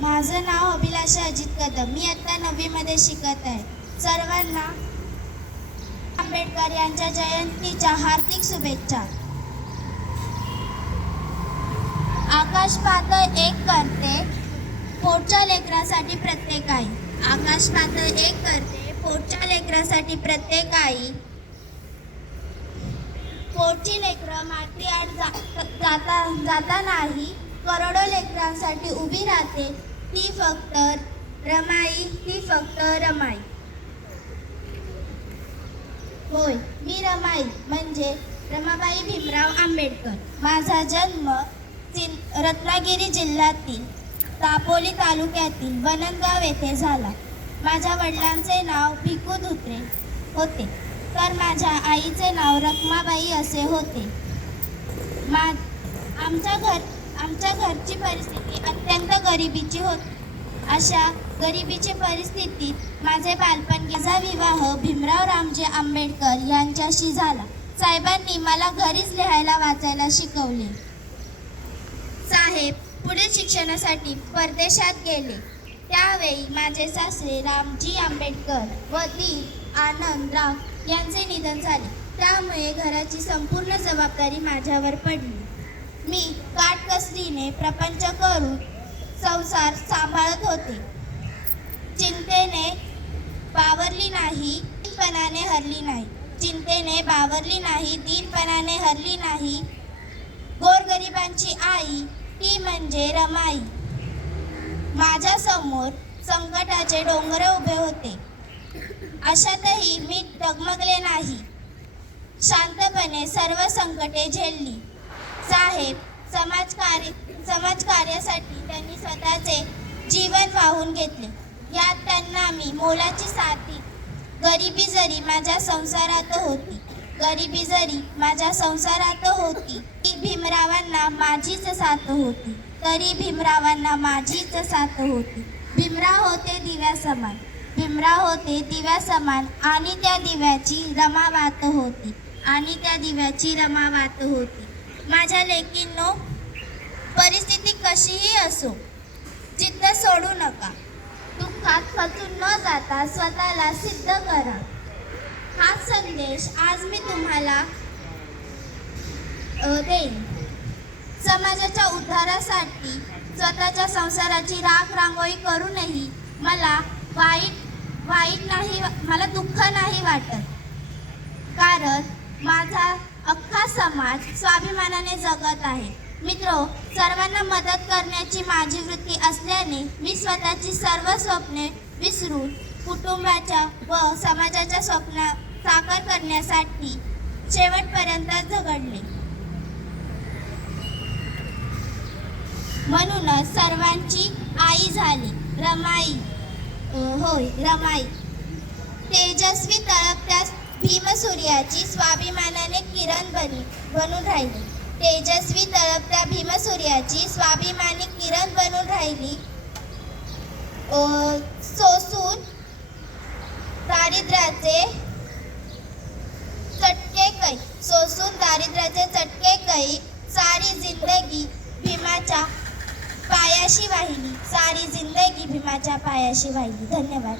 माझं नाव अभिलाषा अजित कदम. मी आता 9वी मध्ये शिकत आहे. सर्वांना आंबेडकर यांच्या जयंतीच्या हार्दिक शुभेच्छा. आकाश पातळ एक करते, पोटच्या लेकरासाठी प्रत्येक आई. आकाश पातळ एक करते, पोटच्या लेकरासाठी प्रत्येक आई. पोटची लेकरं माती आत जाता नाही, करोडो लेकरांसाठी उभी राहते. ती फक्त रमाई, ती फक्त रमाई. होय, मी रमाई म्हणजे रमाबाई भीमराव आंबेडकर. माझा जन्म रत्नागिरी जिल्ह्यातील दापोली तालुक्यातील वनंदगाव येथे झाला. माझ्या वडिलांचे नाव भिकू धुत्रे होते, तर माझ्या आईचे नाव रखमाबाई असे होते. आमच्या घरची परिस्थिती अत्यंत गरिबीची होती. अशा गरिबीच्या परिस्थितीत माझे बालपण, माझा विवाह भीमराव रामजी आंबेडकर यांच्याशी झाला. साहेबांनी मला घरीच लिहायला वाचायला शिकवले. साहेब पुढील शिक्षणासाठी परदेशात गेले. त्यावेळी माझे सासरे रामजी आंबेडकर व दीर आनंदराव यांचे निधन झाले. त्यामुळे घराची संपूर्ण जबाबदारी माझ्यावर पडली. मी काटकसरीने प्रपंच करून संसार सांभाळत होते. चिंतेने बावरली नाही, दीनपणाने हरली नाही. चिंतेने बावरली नाही, दीनपणाने हरली नाही. गोरगरिबांची आई ती म्हणजे रमाई. माझ्या समोर संकटाचे डोंगर उभे होते. अशातही मी डगमगले नाही. शांतपणे सर्व संकटे झेलली. साहेब समाजकार्यासाठी त्यांनी स्वतःचे जीवन वाहून घेतले. यात त्यांना मी मोलाची साथ दिली. गरिबी जरी माझ्या संसारात होती, ती भीमरावांना माझीच साथ होती. भीमराव होते दिव्या समान, आणि त्या दिव्याची रमावात होती. माझ्या लेकींनो, परिस्थिती कशीही असो, जिद्द सोडू नका. दुःखात खचून न जाता स्वतःला सिद्ध करा. हा संदेश आज मी तुम्हाला देईन. समाजाच्या उद्धारासाठी स्वतःच्या संसाराची राखरांगोळी करूनही मला मला दुःख नाही वाटत, कारण माझा अख्खा समाज स्वाभिमानाने जगत आहे. मित्रो, सर्वांना मदत करण्याची माझी वृत्ती असल्याने मी स्वतःची सर्व स्वप्ने विसरून कुटुंबाच्या व समाजाच्या स्वप्न साकार करण्यासाठी शेवटपर्यंत झगडले. म्हणूनच सर्वांची आई झाली रमाई. होय, रमाई. तेजस्वी तळपत्या भीमसूर्याची स्वाभिमानाने किरण बनून राहिली. तेजस्वी तळपत्या भीमसूर्याची स्वाभिमानी किरण बनून राहिली. सोसून दारिद्र्याचे चटके कै सारी जिंदगी भीमाच्या पायाशी वाहिली. धन्यवाद.